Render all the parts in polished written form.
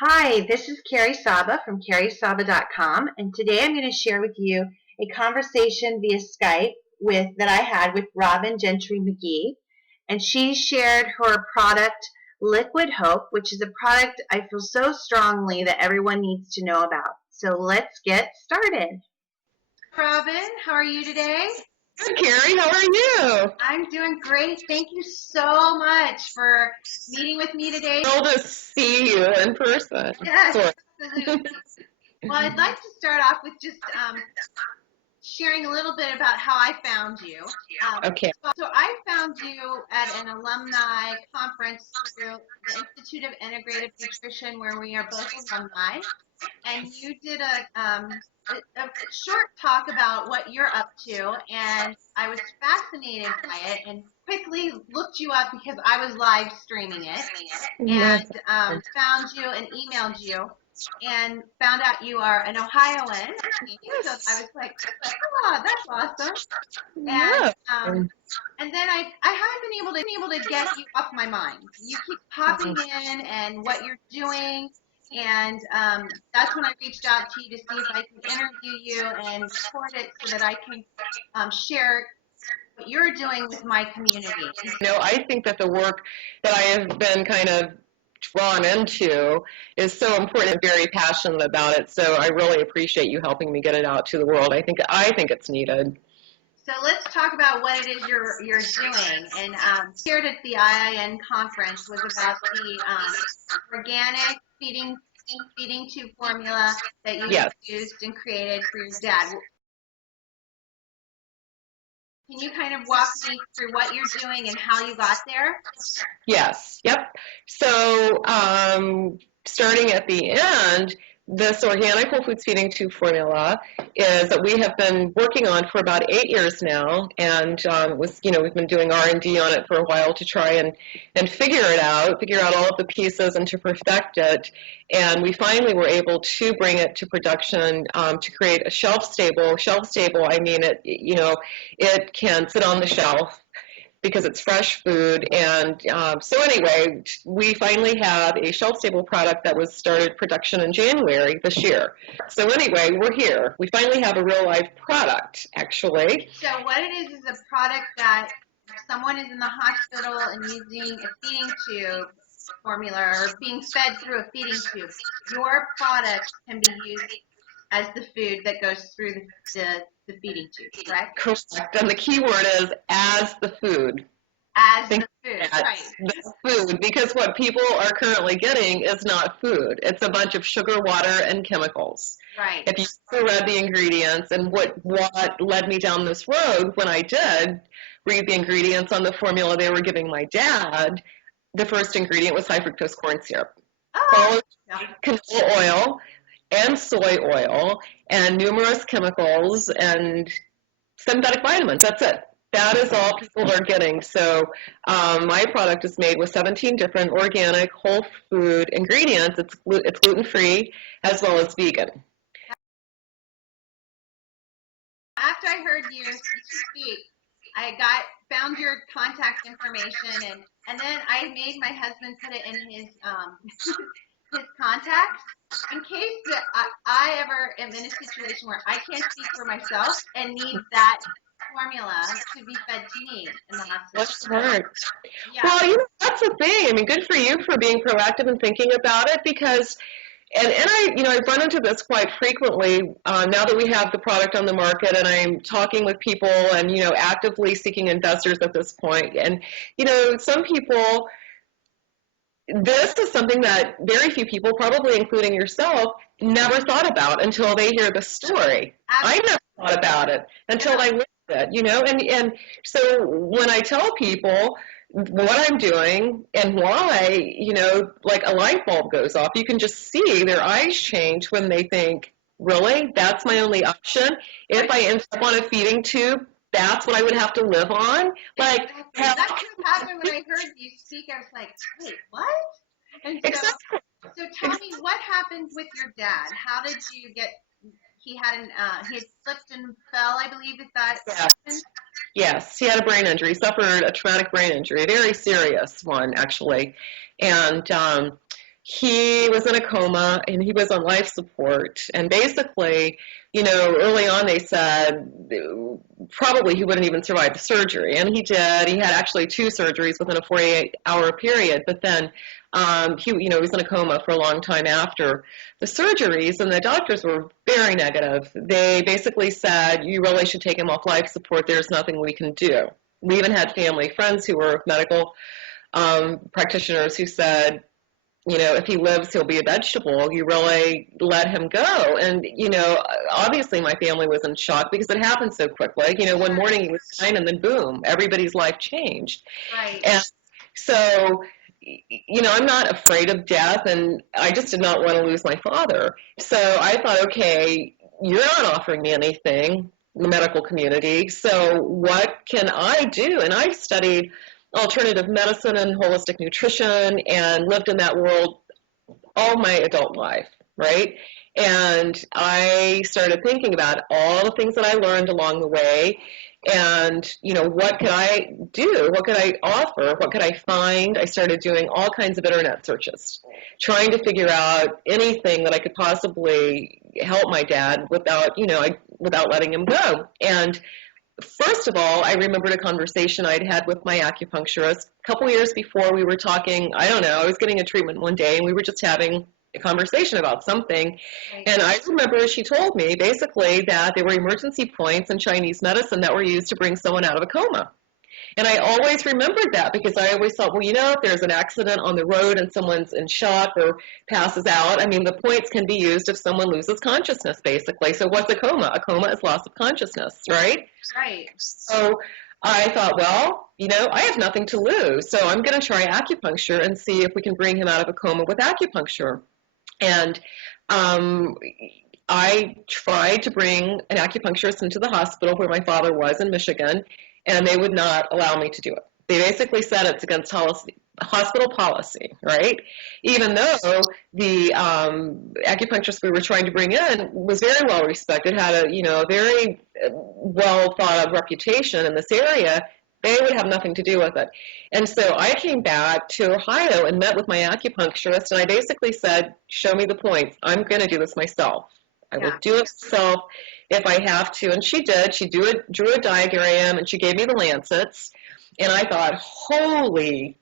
Hi, this is Carrie Saba from carriesaba.com, and today I'm going to share with you a conversation via Skype that I had with Robin Gentry McGee, and she shared her product Liquid Hope, which is a product I feel so strongly that everyone needs to know about. So let's get started. Robin, how are you today? Good, Carrie. How are you? I'm doing great. Thank you so much for meeting with me today. Thrilled to see you in person. Yes, absolutely. Well, I'd like to start off with just sharing a little bit about how I found you. Okay. So I found you at an alumni conference through the Institute of Integrative Nutrition, where we are both alumni, and you did a short talk about what you're up to, and I was fascinated by it and quickly looked you up because I was live streaming it, and found you and emailed you and found out you are an Ohioan. So I was like, oh, that's awesome. Yeah. And then I haven't been able to get you off my mind. You keep popping in and what you're doing, and that's when I reached out to you to see if I can interview you and record it so that I can share what you're doing with my community. I think that the work that I have been kind of drawn into is so important and very passionate about it. So I really appreciate you helping me get it out to the world. I think it's needed. So let's talk about what it is you're doing. And here at the IIN conference was about the organic feeding tube formula that you used and created for your dad. Can you kind of walk me through what you're doing and how you got there? Yes. Yep. So starting at the end, this organic whole foods feeding tube formula is that we have been working on for about 8 years now, and we've been doing R&D on it for a while to try and figure out all of the pieces and to perfect it. And we finally were able to bring it to production to create a shelf stable. I mean it can sit on the shelf because it's fresh food. And so anyway, we finally have a shelf-stable product that was started production in January this year. So anyway, we're here. We finally have a real live product, actually. So what it is a product that if someone is in the hospital and using a feeding tube formula or being fed through a feeding tube, your product can be used as the food that goes through the feeding tube, correct? Correct. And the key word is as the food. As the food, right. The food, because what people are currently getting is not food. It's a bunch of sugar, water, and chemicals. Right. If you read the ingredients, and what led me down this road when I did read the ingredients on the formula they were giving my dad, the first ingredient was high fructose corn syrup. Oh, canola oil and soy oil and numerous chemicals and synthetic vitamins. That's it. That is all people are getting. So my product is made with 17 different organic whole food ingredients. It's gluten-free as well as vegan. After I heard you speak, I found your contact information, and then I made my husband put it in his his contacts in case that I ever am in a situation where I can't speak for myself and need that formula to be fed to me in the hospital. That's smart. Yeah. Well, that's the thing. I mean, good for you for being proactive and thinking about it, because and I've run into this quite frequently now that we have the product on the market, and I'm talking with people and actively seeking investors at this point. And some people, this is something that very few people, probably including yourself, never thought about until they hear the story. I never thought about it until I lived it, and so when I tell people what I'm doing and why, like a light bulb goes off. You can just see their eyes change when they think, really? That's my only option? If I end up on a feeding tube, that's what I would have to live on? Like, exactly. That's what happened when I heard you speak. I was like, wait, what? And so, exactly. So tell me, what happened with your dad? How did you get, he had slipped and fell, I believe, is that happened? Yes, he had a brain injury, suffered a traumatic brain injury, a very serious one, actually. And he was in a coma and he was on life support. And basically, early on they said probably he wouldn't even survive the surgery. And he did. He had actually 2 surgeries within a 48-hour period. But then he was in a coma for a long time after the surgeries, and the doctors were very negative. They basically said, you really should take him off life support. There's nothing we can do. We even had family friends who were medical practitioners who said, if he lives, he'll be a vegetable. You really let him go. And, obviously my family was in shock because it happened so quickly. One morning he was fine and then boom, everybody's life changed. Right. And so, I'm not afraid of death, and I just did not want to lose my father. So I thought, okay, you're not offering me anything, the medical community, so what can I do? And I studied alternative medicine and holistic nutrition and lived in that world all my adult life, right? And I started thinking about all the things that I learned along the way and, what could I do? What could I offer? What could I find? I started doing all kinds of internet searches, trying to figure out anything that I could possibly help my dad without letting him go. And first of all, I remembered a conversation I'd had with my acupuncturist. A couple years before, we were talking, I don't know, I was getting a treatment one day, and we were just having a conversation about something. Right. And I remember she told me, basically, that there were emergency points in Chinese medicine that were used to bring someone out of a coma. And I always remembered that because I always thought, well, if there's an accident on the road and someone's in shock or passes out, the points can be used if someone loses consciousness, basically. So what's a coma? A coma is loss of consciousness, right? Right. So I thought, well, I have nothing to lose, so I'm going to try acupuncture and see if we can bring him out of a coma with acupuncture. And I tried to bring an acupuncturist into the hospital where my father was in Michigan, and they would not allow me to do it. They basically said it's against hospital policy, right? Even though the acupuncturist we were trying to bring in was very well respected, had a very well thought of reputation in this area, they would have nothing to do with it. And so I came back to Ohio and met with my acupuncturist, and I basically said, show me the points. I'm going to do this myself. I will do it myself if I have to. And she did. She drew a diagram, and she gave me the lancets. And I thought, holy,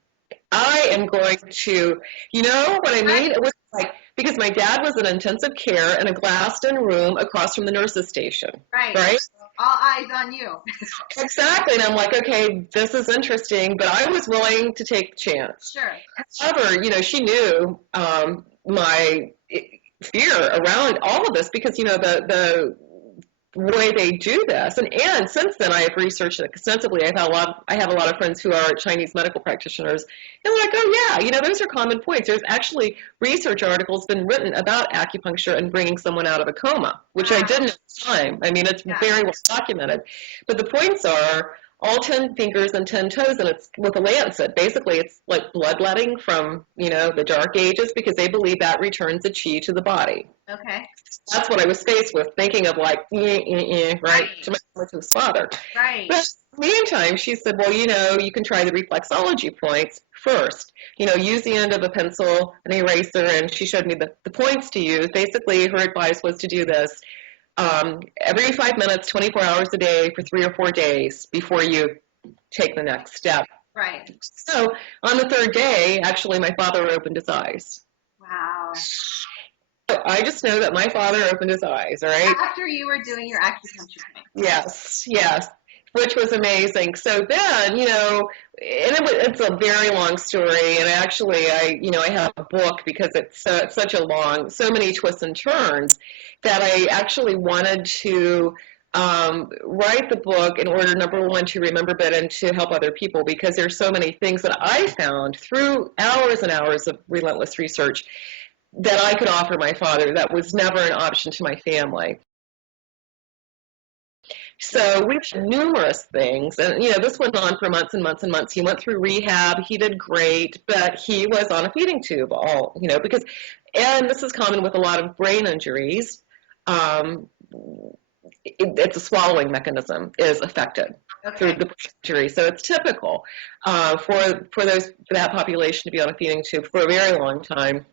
I am going to, what I mean? It was like, because my dad was in intensive care in a glassed-in room across from the nurses' station. Right? All eyes on you. Exactly. And I'm like, okay, this is interesting, but I was willing to take the chance. Sure. However, she knew my fear around all of this because, the way they do this. And since then, I have researched it extensively. I have a lot of friends who are Chinese medical practitioners. And they're like, oh, yeah, those are common points. There's actually research articles been written about acupuncture and bringing someone out of a coma, which I didn't at the time. It's very well documented. But the points are all 10 fingers and 10 toes, and it's with a lancet. Basically, it's like bloodletting from, the dark ages because they believe that returns the chi to the body. Okay. That's what I was faced with, thinking of right, to his father. Right. But in the meantime, she said, well, you can try the reflexology points first. Use the end of a pencil, an eraser, and she showed me the points to use. Basically, her advice was to do this every 5 minutes, 24 hours a day for 3 or 4 days before you take the next step. Right. So on the 3rd day, actually, my father opened his eyes. Wow. I just know that my father opened his eyes, all right? After you were doing your acupuncture. Yes, which was amazing. So then, and it's a very long story, and actually, I have a book because it's such a long, so many twists and turns that I actually wanted to write the book in order, number one, to remember it and to help other people because there's so many things that I found through hours and hours of relentless research that I could offer my father that was never an option to my family. So we've done numerous things, and this went on for months and months and months. He went through rehab, he did great, but he was on a feeding tube because, and this is common with a lot of brain injuries, it's a swallowing mechanism is affected through the injury. So it's typical for that population to be on a feeding tube for a very long time.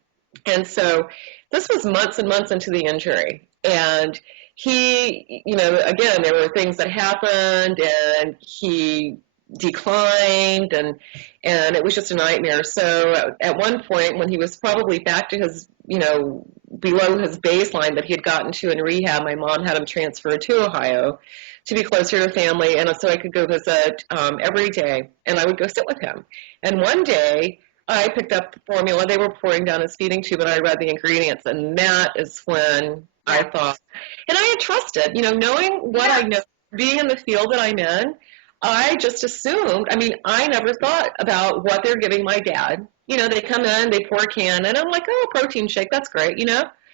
And so this was months and months into the injury. And he, again, there were things that happened, and he declined, and it was just a nightmare. So at one point, when he was probably back to his, below his baseline that he had gotten to in rehab, my mom had him transferred to Ohio to be closer to family, and so I could go visit every day, and I would go sit with him. And one day, I picked up the formula. They were pouring down his feeding tube, and I read the ingredients, and that is when I thought, and I had trusted, knowing what I know, being in the field that I'm in, I just assumed, I never thought about what they're giving my dad. They come in, they pour a can, and I'm like, oh, protein shake, that's great,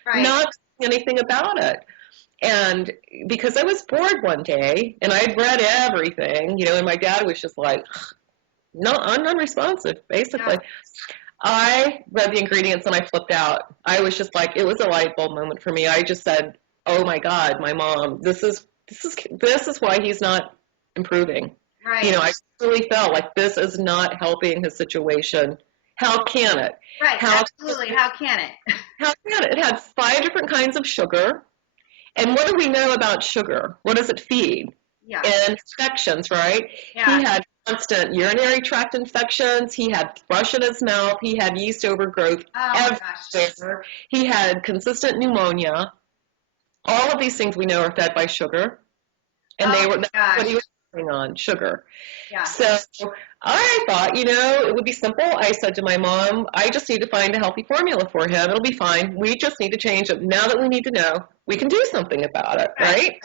Right. Not anything about it. And because I was bored one day, and I'd read everything, and my dad was just like, no, I'm unresponsive, basically. Yeah. I read the ingredients and I flipped out. I was just like, it was a light bulb moment for me. I just said, oh my God, my mom, this is why he's not improving. Right. I really felt like this is not helping his situation. How can it? Right, absolutely. How can it? How can it? It had 5 different kinds of sugar. And what do we know about sugar? What does it feed? Yeah. Infections, right? Yeah. He had constant urinary tract infections. He had thrush in his mouth. He had yeast overgrowth everywhere. He had consistent pneumonia. All of these things we know are fed by sugar. And that's what he was going on, sugar. Yeah. So I thought, it would be simple. I said to my mom, I just need to find a healthy formula for him. It'll be fine. We just need to change it. Now that we need to know, we can do something about it, right?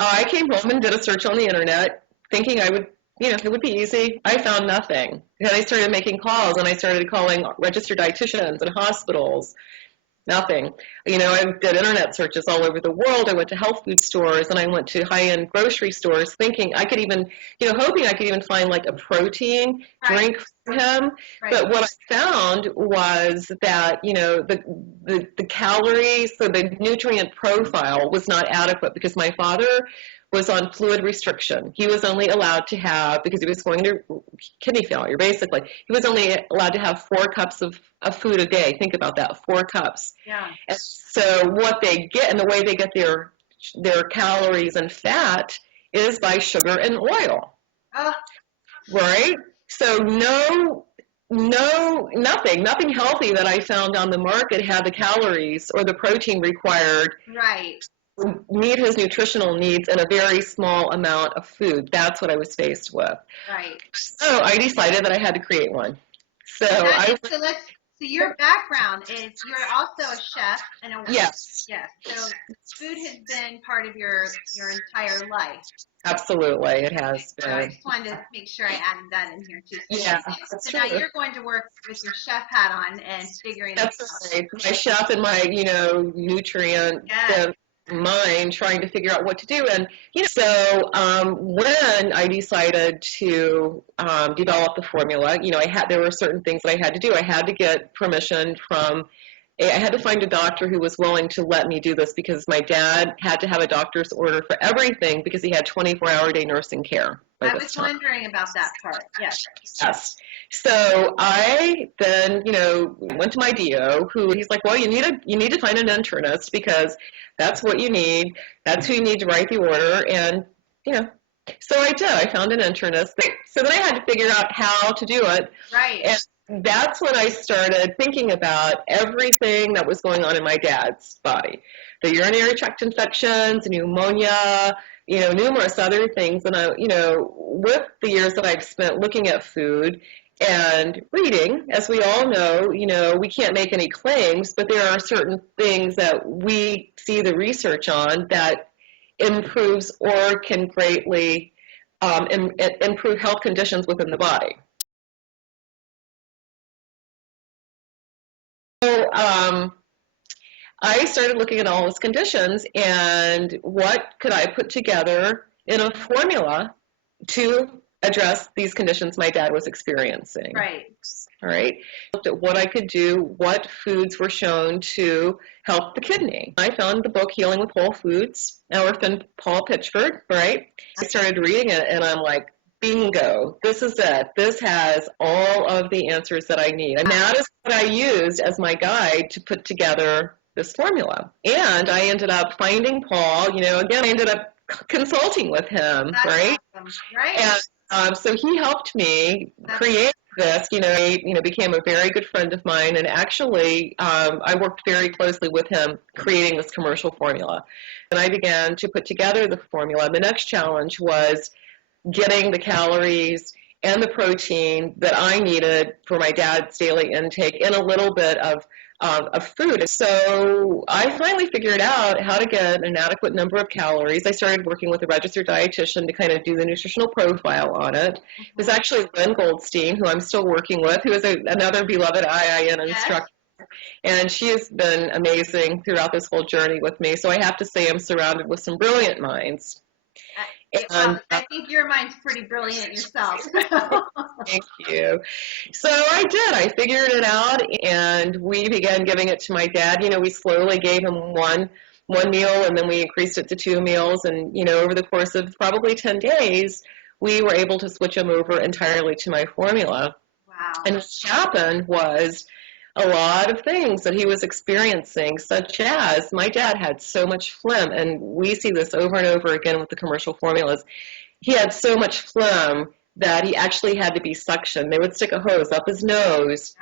I came home and did a search on the internet, thinking I would, it would be easy. I found nothing. And I started making calls, and I started calling registered dietitians and hospitals. Nothing. I did internet searches all over the world. I went to health food stores, and I went to high-end grocery stores, thinking I could even, hoping I could even find like a protein drink for him. Right. But what I found was that, the calories, so the nutrient profile was not adequate, because my father was on fluid restriction. He was only allowed to have, because he was going to kidney failure, basically, he was only allowed to have 4 cups of food a day. Think about that, 4 cups. Yeah. And so what they get, and the way they get their calories and fat, is by sugar and oil. Right? So nothing healthy that I found on the market had the calories or the protein required. Right. Meet his nutritional needs in a very small amount of food. That's what I was faced with. Right. So I decided that I had to create one. So your background is you're also a chef and a yes. Yes. So food has been part of your entire life. Absolutely, it has been. So I just wanted to make sure I added that in here too. Yeah. So now you're going to work with your chef hat on and figuring this out. That's right. My chef and my, nutrient mind, trying to figure out what to do. And, so when I decided to develop the formula, there were certain things that I had to do. I had to get permission I had to find a doctor who was willing to let me do this, because my dad had to have a doctor's order for everything, because he had 24-hour-a-day nursing care. I was wondering about that part. Yes. Yes. So I then, went to my DO, he's like, well, you need to find an internist, because that's what you need. That's who you need to write the order. And, so I did. I found an internist. So then I had to figure out how to do it. Right. And that's when I started thinking about everything that was going on in my dad's body. The urinary tract infections, pneumonia, numerous other things. And with the years that I've spent looking at food and reading, as we all know, we can't make any claims, but there are certain things that we see the research on that improves or can greatly improve health conditions within the body. So I started looking at all those conditions, and what could I put together in a formula to address these conditions my dad was experiencing. Right. All right. Looked at what I could do, what foods were shown to help the kidney. I found the book Healing with Whole Foods, author Paul Pitchford, right? I started reading it, and I'm like, bingo, this is it. This has all of the answers that I need. And that is what I used as my guide to put together this formula. And I ended up finding Paul, again, I ended up consulting with him, That's right? awesome. Right. And so he helped me create this, he became a very good friend of mine. And actually, I worked very closely with him creating this commercial formula. And I began to put together the formula. The next challenge was getting the calories and the protein that I needed for my dad's daily intake and a little bit of food. So I finally figured out how to get an adequate number of calories. I started working with a registered dietitian to kind of do the nutritional profile on it. It was actually Lynn Goldstein, who I'm still working with, who is another beloved IIN instructor. And she has been amazing throughout this whole journey with me. So I have to say I'm surrounded with some brilliant minds. And, I think your mind's pretty brilliant yourself. Thank you. So I did. I figured it out, and we began giving it to my dad. We slowly gave him one meal, and then we increased it to 2 meals. And, over the course of probably 10 days, we were able to switch him over entirely to my formula. Wow. And what happened was a lot of things that he was experiencing, such as my dad had so much phlegm, and we see this over and over again with the commercial formulas. He had so much phlegm that he actually had to be suctioned. They would stick a hose up his nose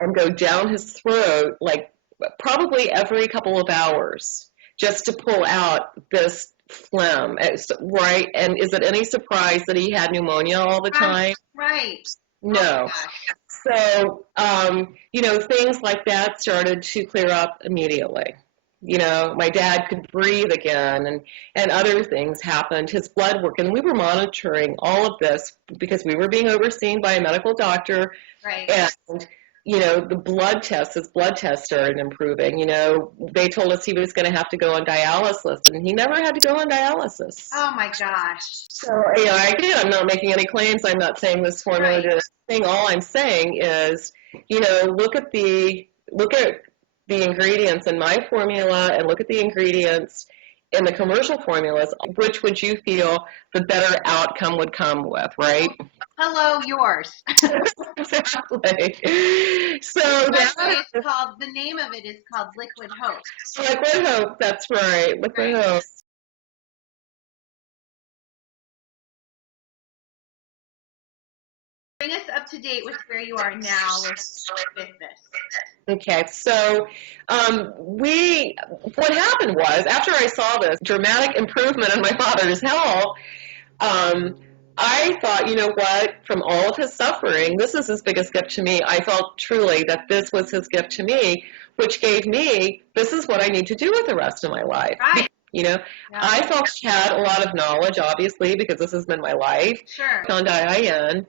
and go down his throat, like probably every couple of hours, just to pull out this phlegm, right? And is it any surprise that he had pneumonia all the time? Right. No. So, things like that started to clear up immediately. My dad could breathe again, and other things happened. His blood work, and we were monitoring all of this because we were being overseen by a medical doctor. Right. And, his blood tests started improving. They told us he was going to have to go on dialysis, and he never had to go on dialysis. Oh, my gosh. So, again, I'm not making any claims. I'm not saying this formula did anything. All I'm saying is, look at the ingredients in my formula and look at the ingredients in the commercial formulas. Which would you feel the better outcome would come with, right? Hello, yours. Exactly. So the name of it is called Liquid Hope. Liquid Hope, that's right. Liquid Hope. Bring us up to date with where you are now with this. Okay, so what happened was, after I saw this dramatic improvement in my father's health, I thought, what, from all of his suffering, this is his biggest gift to me. I felt truly that this was his gift to me, which gave me, this is what I need to do with the rest of my life. Right. I felt I had a lot of knowledge, obviously, because this has been my life. Sure. Found IIN.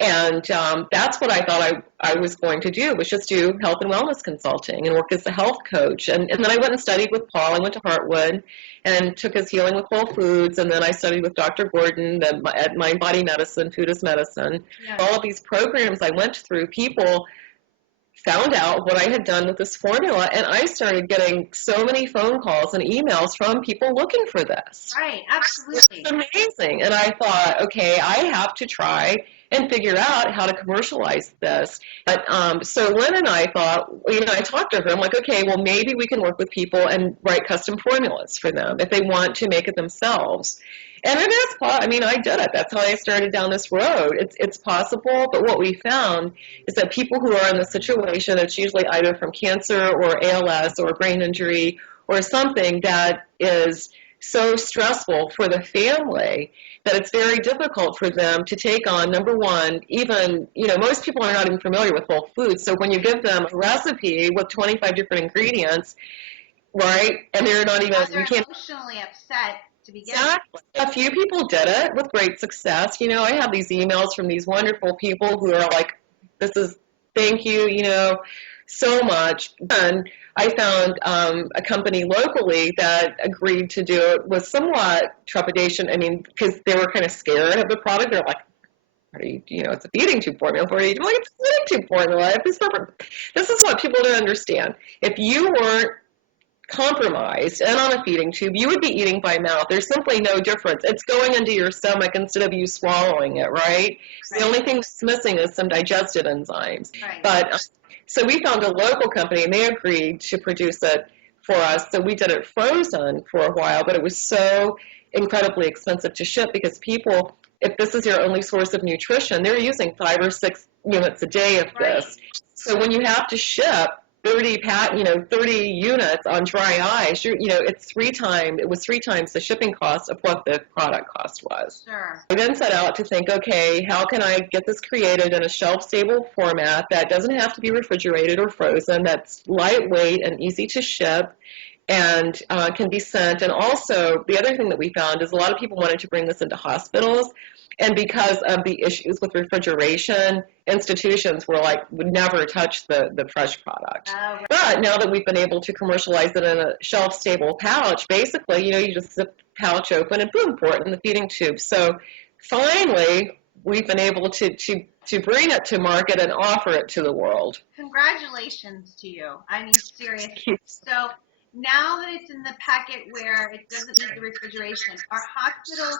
And that's what I thought I was going to do, was just do health and wellness consulting and work as a health coach. And then I went and studied with Paul. I went to Hartwood and took his Healing with Whole Foods. And then I studied with Dr. Gordon at Mind Body Medicine, Food is Medicine. Yeah. All of these programs I went through, people found out what I had done with this formula, and I started getting so many phone calls and emails from people looking for this. Right, absolutely. It's amazing. And I thought, okay, I have to try and figure out how to commercialize this. But so Lynn and I thought, I talked to her. I'm like, okay, well, maybe we can work with people and write custom formulas for them if they want to make it themselves. And it is, I did it. That's how I started down this road. It's possible, but what we found is that people who are in the situation, it's usually either from cancer or ALS or brain injury or something that is so stressful for the family that it's very difficult for them to take on, number one, even, most people are not even familiar with whole foods. So when you give them a recipe with 25 different ingredients, right, and they're not even, they're emotionally upset. Exactly. A few people did it with great success. I have these emails from these wonderful people who are like, thank you, so much. And I found a company locally that agreed to do it with somewhat trepidation. Because they were kind of scared of the product. They're like, it's a feeding tube formula. What are you doing? It's a feeding tube formula. This is what people don't understand. If you weren't compromised and on a feeding tube, you would be eating by mouth. There's simply no difference. It's going into your stomach instead of you swallowing it, right? The only thing that's missing is some digestive enzymes. Right. But so we found a local company, and they agreed to produce it for us. So we did it frozen for a while, but it was so incredibly expensive to ship because people, if this is your only source of nutrition, they're using 5 or 6 units a day of this. So when you have to ship 30 units on dry ice, it was 3 times the shipping cost of what the product cost was. Sure. I then set out to think, okay, how can I get this created in a shelf-stable format that doesn't have to be refrigerated or frozen, that's lightweight and easy to ship, and can be sent. And also, the other thing that we found is a lot of people wanted to bring this into hospitals, and because of the issues with refrigeration, institutions would never touch the fresh product. Oh, right. But now that we've been able to commercialize it in a shelf-stable pouch, basically, you just zip the pouch open and boom, pour it in the feeding tube. So finally, we've been able to bring it to market and offer it to the world. Congratulations to you. I mean, seriously. So now that it's in the packet where it doesn't need the refrigeration, are hospitals,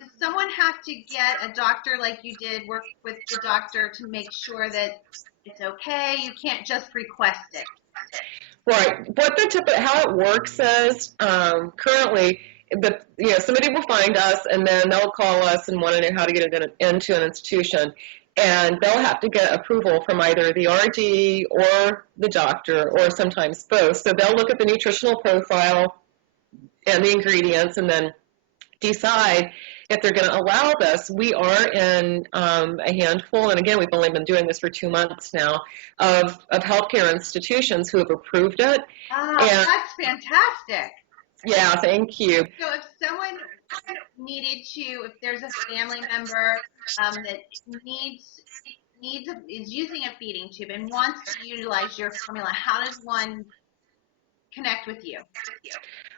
does someone have to get a doctor like you did, work with the doctor to make sure that it's okay? You can't just request it. Right. How it works is currently, somebody will find us and then they'll call us and want to know how to get it into an institution. And they'll have to get approval from either the RD or the doctor, or sometimes both. So they'll look at the nutritional profile and the ingredients and then decide if they're going to allow this. We are in a handful, and again, we've only been doing this for 2 months now, of healthcare institutions who have approved it. Oh, that's fantastic. Yeah, thank you. So if someone needed to, if there's a family member that is using a feeding tube and wants to utilize your formula, how does one connect with you?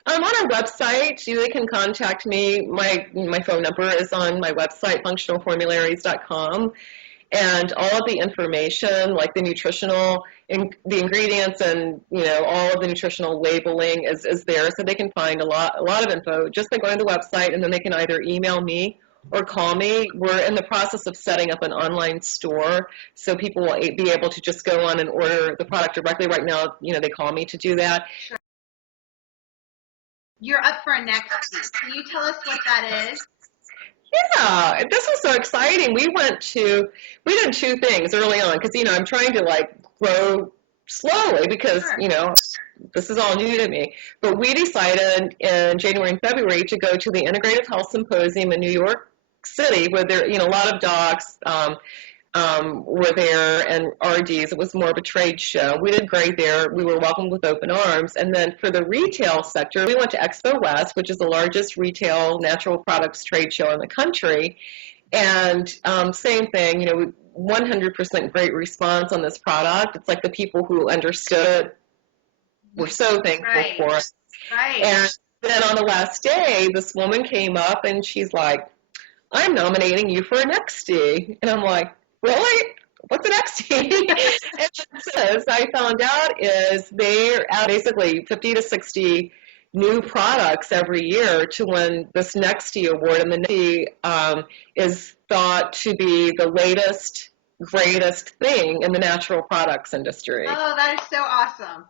On our website, they can contact me. My phone number is on my website, functionalformularies.com. And all of the information, like the nutritional, the ingredients, and all of the nutritional labeling is there, so they can find a lot of info just by going to the website, and then they can either email me or call me. We're in the process of setting up an online store, so people will be able to just go on and order the product directly. Right now, they call me to do that. Sure. You're up for a next week. Can you tell us what that is? Yeah, this was so exciting. We did 2 things early on because, I'm trying to grow slowly because, Sure. This is all new to me. But we decided in January and February to go to the Integrative Health Symposium in New York City, where there, a lot of docs were there and RDs. It was more of a trade show. We did great there. We were welcomed with open arms. And then for the retail sector, we went to Expo West, which is the largest retail natural products trade show in the country. And same thing, 100% great response on this product. It's like the people who understood it were so thankful for it. Right. And then on the last day, this woman came up and she's like, "I'm nominating you for a Nexty." And I'm like, "Really? What's an Nexty?" And this, I found out, is they're at basically 50 to 60 new products every year to win this Nexty award. And the Nexty is thought to be the latest, greatest thing in the natural products industry. Oh, that is so awesome.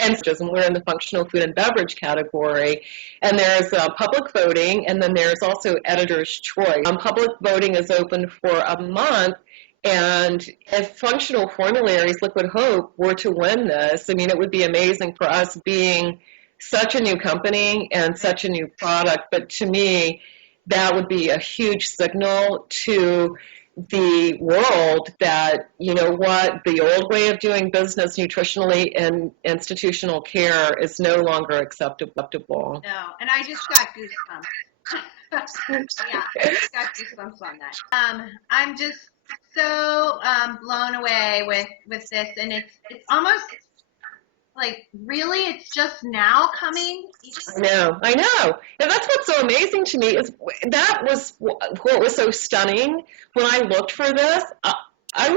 And we're in the functional food and beverage category, and there's public voting, and then there's also editor's choice. Public voting is open for a month, and if Functional Formularies Liquid Hope were to win this, it would be amazing for us, being such a new company and such a new product. But to me, that would be a huge signal to the world that, the old way of doing business nutritionally in institutional care is no longer acceptable. No, and I just got goosebumps. Yeah, I just got goosebumps on that. I'm just so blown away with this, and it's almost like, really, it's just now coming? I know. And that's what's so amazing to me is that was what was so stunning when I looked for this. I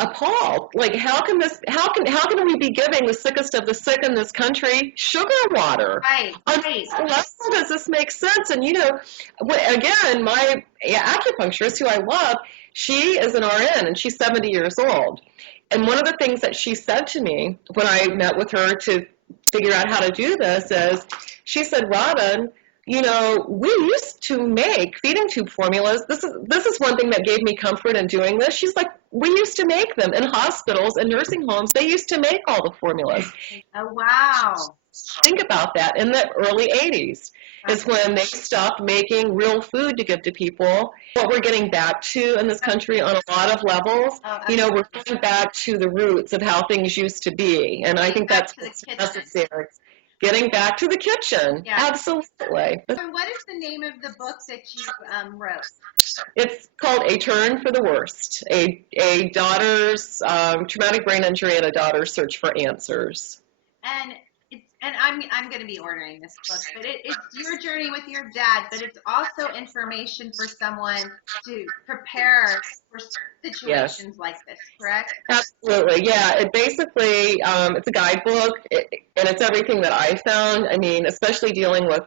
appalled. Like, how can we be giving the sickest of the sick in this country sugar water? Right, On right. what level does this make sense? And, again, my acupuncturist, who I love, she is an RN, and she's 70 years old. And one of the things that she said to me when I met with her to figure out how to do this is, she said, Robin, we used to make feeding tube formulas. This is one thing that gave me comfort in doing this. She's like, we used to make them in hospitals and nursing homes. They used to make all the formulas. Oh, wow. Think about that. In the early 80s is when they stopped making real food to give to people. What we're getting back to in this country on a lot of levels, we're getting back to the roots of how things used to be. And I think that's necessary. Getting back to the kitchen. Yeah. Absolutely. And what is the name of the book that you wrote? It's called A Turn for the Worst, a daughter's traumatic brain injury and a daughter's search for answers. And I'm going to be ordering this book, but it's your journey with your dad, but it's also information for someone to prepare for situations like this, correct? Absolutely, yeah. It basically, it's a guidebook, and it's everything that I found. I mean, especially dealing with,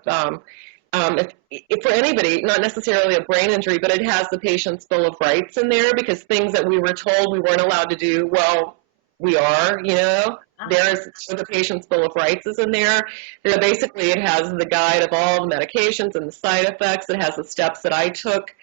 if for anybody, not necessarily a brain injury, but it has the patient's Bill of Rights in there, because things that we were told we weren't allowed to do, well, we are, There's the patient's Bill of Rights is in there. Basically, it has the guide of all the medications and the side effects. It has the steps that I took.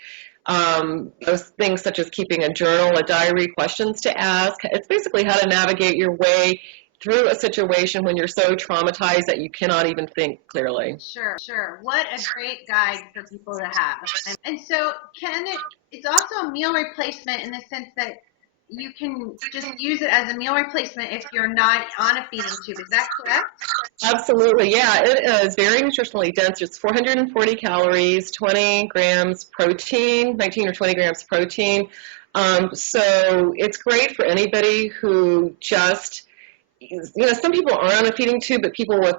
Those things such as keeping a journal, a diary, questions to ask. It's basically how to navigate your way through a situation when you're so traumatized that you cannot even think clearly. Sure. What a great guide for people to have. And so it's also a meal replacement in the sense that you can just use it as a meal replacement if you're not on a feeding tube. Is that correct? Absolutely, yeah. It is very nutritionally dense. It's 440 calories, 20 grams protein, 19 or 20 grams protein. So it's great for anybody who just, some people are on a feeding tube, but people with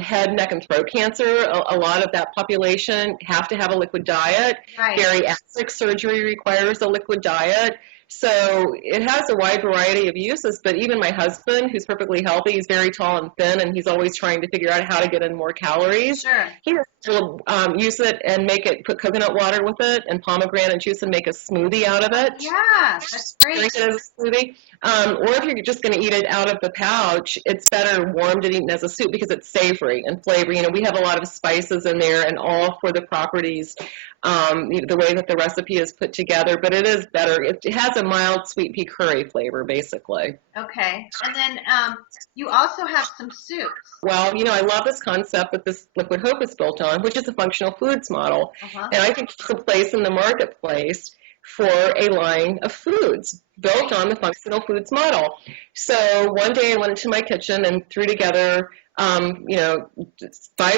head, neck, and throat cancer, a lot of that population have to have a liquid diet. Right. Bariatric surgery requires a liquid diet. So it has a wide variety of uses, but even my husband, who's perfectly healthy, he's very tall and thin, and he's always trying to figure out how to get in more calories. Sure. He will use it and put coconut water with it and pomegranate juice and make a smoothie out of it. Yeah, that's great. Drink it as a smoothie. Or if you're just going to eat it out of the pouch, it's better warmed and eaten as a soup because it's savory and flavor. We have a lot of spices in there and all for the properties, the way that the recipe is put together, but it is better. It has a mild sweet pea curry flavor, basically. Okay. And then you also have some soups. Well, I love this concept that this Liquid Hope is built on, which is a functional foods model. Uh-huh. And I think it's a place in the marketplace for a line of foods built on the functional foods model. So one day I went into my kitchen and threw together, 5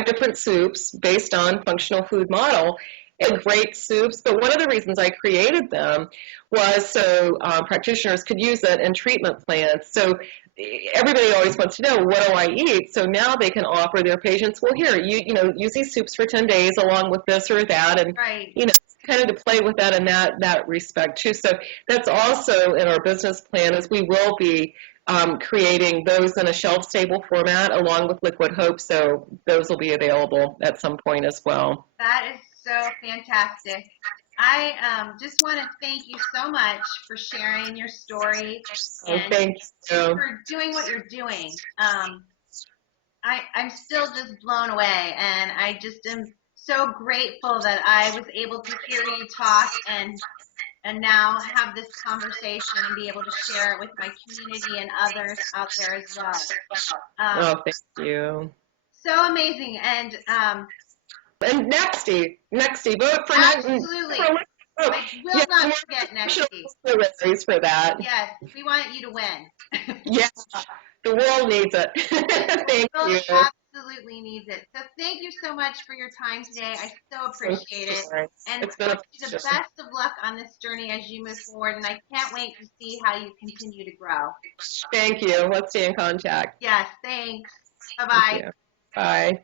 different soups based on functional food model. And great soups, but one of the reasons I created them was so practitioners could use it in treatment plans. So everybody always wants to know, what do I eat? So now they can offer their patients, well, here, use these soups for 10 days along with this or that, and right. Kind of to play with that in that respect too. So that's also in our business plan, is we will be creating those in a shelf-stable format along with Liquid Hope. So those will be available at some point as well. That is so fantastic. I just want to thank you so much for sharing your story and thank you for doing what you're doing. I'm still just blown away, and I just am so grateful that I was able to hear you talk and now have this conversation and be able to share it with my community and others out there as well. Thank you. So amazing. And Nexty, vote for absolutely. I will not forget Nexty. For that. Yes, we want you to win. Yes, the world needs it. Thank you. Absolutely needs it. So thank you so much for your time today. I so appreciate it. And it's been wish you the best of luck on this journey as you move forward. And I can't wait to see how you continue to grow. Thank you. Let's stay in contact. Yes, thanks. Bye-bye. Bye.